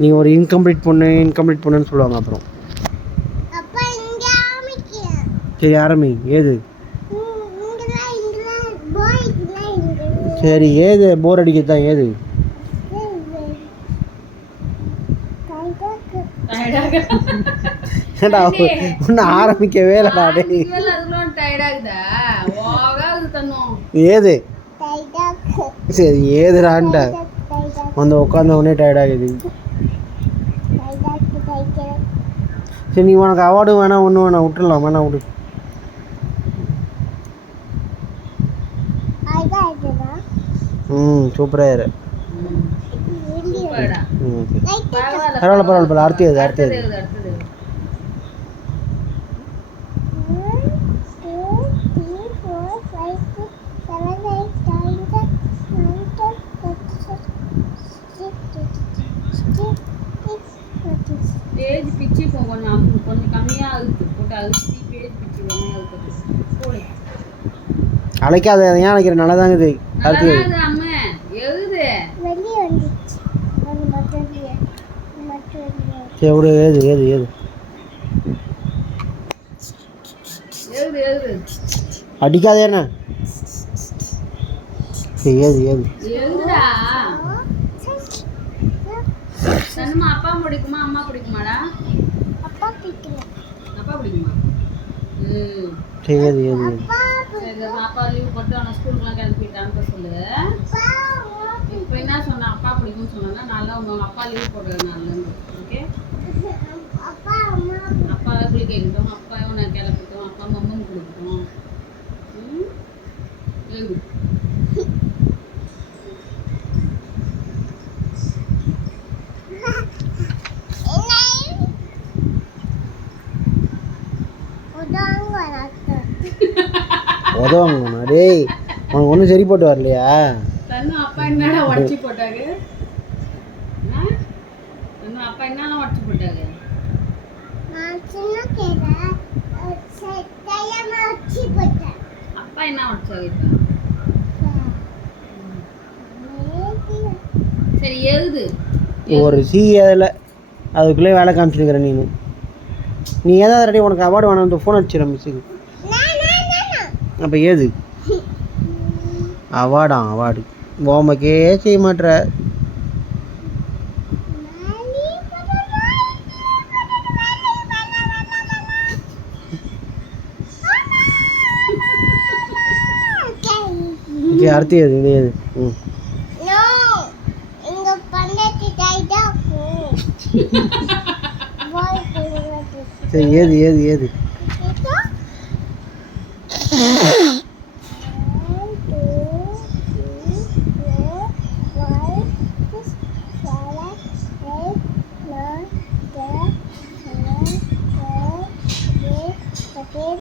நீ ஒரு இன்கம்ப்ளீட் பொண்ணுன்னு சொல்லுவாங்க அப்புறம். சரி ஆரம்பி. ஏது சரி ஏது போர் அடிக்கத்தான் ஏது ஏடா ஒன்று ஆரம்பிக்கவே இல்லைடா. ஏது சரி ஏதுடான்ட்ட வந்து உட்காந்த உடனே டயர்டாகுது. சரி நீ உனக்கு அவார்டும் வேணாம் ஒன்றும் வேணாம் விட்டுடலாம். வேணாம் விடு. சூப்பராக இரு. பரவாயில்ல அடுத்தது. பேஜ் பிச்சு கொஞ்சம் கம்மியாக அழுத்து போட்டு அழுத்தி பேஜ் பிச்சு அழுத்து அழைக்காத ஏன் அழைக்கிற நல்லா தாங்குது. அடுத்து அம்மா எழுது சரி விடு. ஏது ஏது ஏது எழுது எழுது அடிக்காதே என்ன. சரி ஏது ஏது எழுதுடா. தன்னுமா அப்பா பிடிக்குமா அம்மா பிடிக்குமாடா? அப்பா பிடிக்குமா? சரி ஏது ஏது ஏது சரி அப்பா லீவ் போட்டு அவனை ஸ்கூலுக்குலாம் கிளப்பிட்டான்னு சொல்லு. இப்போ என்ன சொன்ன? அப்பா பிடிக்கும்னு சொன்னா நல்லா உங்க அப்பா லீவ் போடுறதுனால. ஓகே அப்பா குளிக்க வைக்கட்டும், அப்பா உன்னை கிளப்பிட்டோம், அப்பா மம்மம் கொடுக்கட்டும். எழுது உதவாங்கண்ணா. டேய் உனக்கு ஒன்றும் சரி போட்டு வரலையா? தன்னு அப்பா என்னடா உடச்சி போட்டாங்க? தன்னு அப்பா என்னென்ன உடச்சி போட்டாங்க? அப்பா என்ன உடச்சாங்க? சரி எழுது. ஒரு சி அதில் அதுக்குள்ளே வேலை காமிச்சிருக்கிற நீ ஏதாவது ரெடி. உனக்கு அவார்டு வேணும். இந்த ஃபோன் அடிச்சிடும் மிஸ்ஸுக்கு. அப்போ ஏது அவார்டு ஹோம்ஒர்க்கே செய்ய மாட்டேற. அடுத்து ஏது இது ஏது சரி ஏது ஏது ஏது